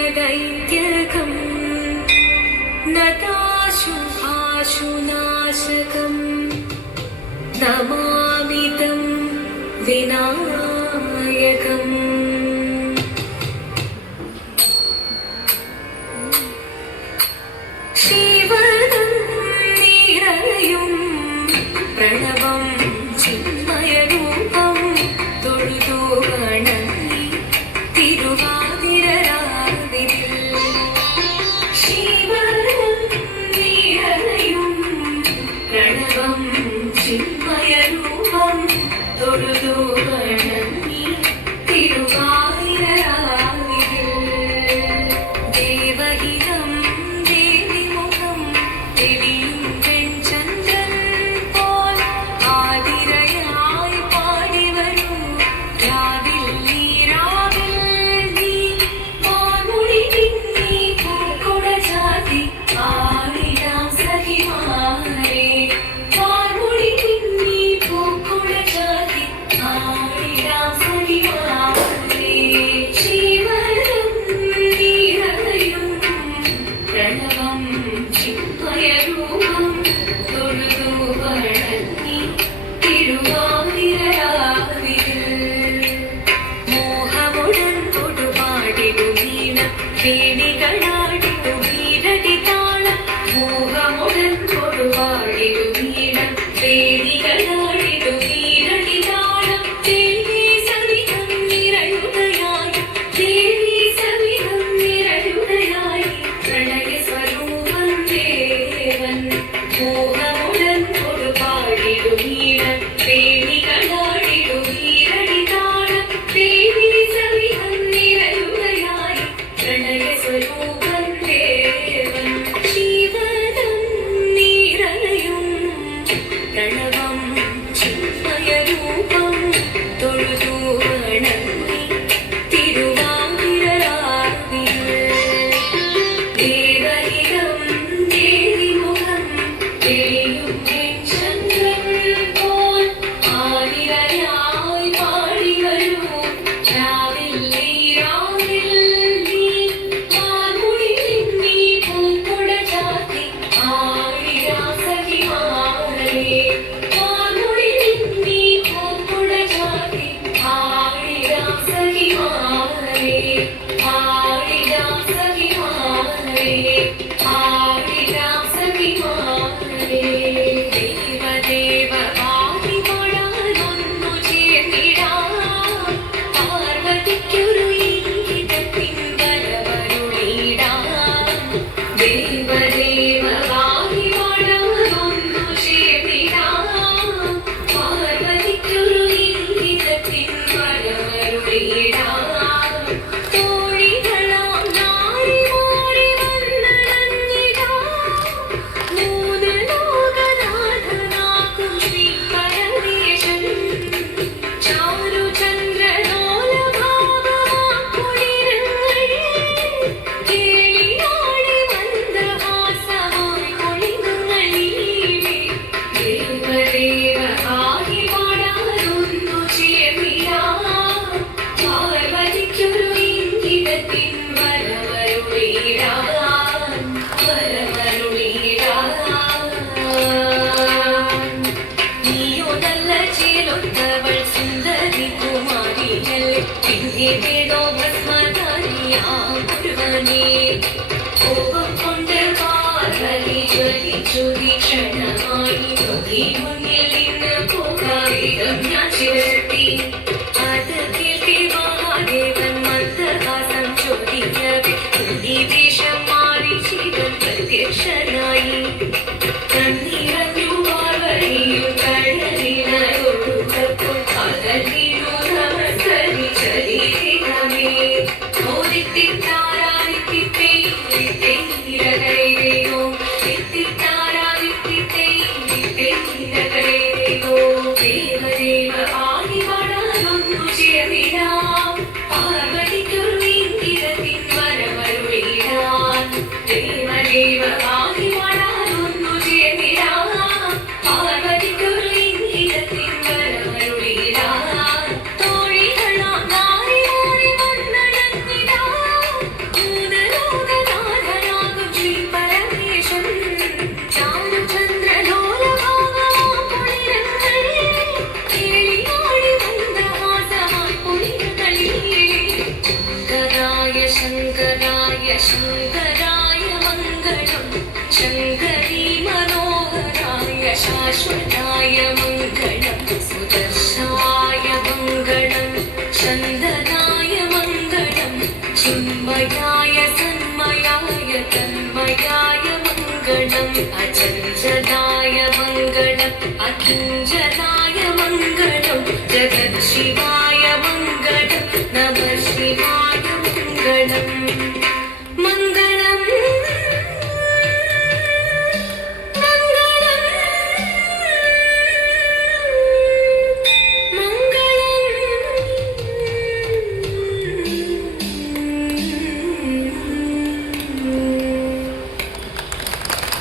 पिशाचिदेभदैत्यकं नताशुभाशुनाशकं नमामि तं विनायकम् शिवनं निरयुं प्रणवं चिन्मयरूपं തൊഴുതു വണങ്ങി തിരുവാതിരരാവിൽ ശിവനും നിറയും പ്രണവം ചിന്മയരൂപം തൊഴുതു വണങ്ങി തിരുവാതിരരാവിൽ ദേവഹിതം ദേവിമുഖം തെളിയും വെൺചന്ദ്രൻ പോൽ ആതിരയായി പാടി വരൂ രാവിൽ നീ വാൻമൊഴി തിങ്ങി പൂക്കുട ചാർത്തി ആടിടാം സഖിമാരെ വാൻമൊഴി തിങ്ങി പൂക്കുട ചാർത്തി ആടിടാം സഖിമാരെ ശിവനും നിറയും പ്രണവം ചിന്മയരൂപം തൊഴുതു വണങ്ങി തിരുവാതിരരാവിൽ മോഹമുടൻ തൊടുപാടിടു വീണ വേണികളാടിടു വീരടി താളം മോഹമുടൻ തൊടുപാടിടു വീണ വേണികളാടിടു വീരടി താളം ദേവി സവിധം നിറയുകയായി ദേവി സവിധം നിറയുകയായി പ്രണയ സ്വരൂപം ദേവൻ മോഹമുടൻ തൊടുപാടിടു വീണ വേണികളാടിടു വീരടി താളം ദേവി സവിധം നിറയുകയായി പ്രണയ സ്വരൂപം ദേവൻ ശിവനം നിറയും പ്രണവം ചിന്മയരൂപം തൊഴുതു വണങ്ങി തിരുവാതിരരാവിൽ ദേവഹിതം ദേവിമുഖം തെളിയും വെൺചന്ദ്രൻ പോൽ ആതിരയായി പാടി വരൂ രാവിൽ നീ വാൻമൊഴി തിങ്ങി പൂക്കുട ചാർത്തി ആടിടാം സഖിമാരെ വാൻമൊഴി തിങ്ങി പൂക്കുട ചാർത്തി ആടിടാം സഖിമാരെ ആടിടാം സഖിമാരെ ആടിടാം സഖിമാരെ ദേവദേവ ആദിപാടാനൊന്നു ചേർന്നിടാം പാർവതിക്കൊരു ഇംഗിതത്തിൻ വരവരുളിടാം ദേവദേവ ആദിപാടാനൊന്നു ചേർന്നിടാം പാർവതിക്കൊരു ഇംഗിതത്തിൻ വരവരുളിടാം തോഴികളാം നാരിമാരെ വന്നണഞ്ഞിടാം മൂന്ന് ലോകനാഥനാകും ശ്രീ പരമേശൻ ചാരുചന്ദ്രലോലഭാവമാക്കുളിരങ്ങൾ കേളിയാടി മന്ദഹാസമായി കൊളിങ്ങൾ നീവേ ദേവദേവ ആദിപാടാനൊന്നു ചേർന്നിടാം പാർവതിക്കൊരു ഇംഗിതത്തിൻ വരവരുളിടാം നീയോ നല്ല ചേലൊത്തവൾ സുന്ദരി കുമാരിയല്ലേ പിന്നെ വേണോ ഭസ്മധാരിയാം ഗുരുവനേ കോപം കൊണ്ട് പാർവതി ജ്വലിച്ചു തീക്ഷണമായി നോക്കി മുന്നിൽ നിന്ന് പോകാവിധം ഞാൻ ശിവശക്തി അത് കേൾക്കെ മഹാദേവൻ മന്ദഹാസം ചോദിക്കവേ വേഷം മാറി ശിവൻ പ്രത്യക്ഷനായി കണ്ണീരഞ്ഞു പാർവതിയും കടലിനൊഴുകപ്പോൾ കടലിനു നമസ്കരിച്ചരീരമേ ഓദിത്തിത്താരാദിത്തിത്തൈരകൈരേയോ തിത്തിത്താരാദിത്തിത്തൈരകൈരേയോ ദേവദേവ ആദി शङ्कराय शङ्कराय मङ्गलं शङ्करी मनोहराय शाश्वताय मङ्गलं सुदर्शनाय मङ्गलं चन्दनाय मङ्गलं चिन्मयाय सन्मयाय तन्मयाय मङ्गलम् अचञ्चलाय मङ्गलम् अकिं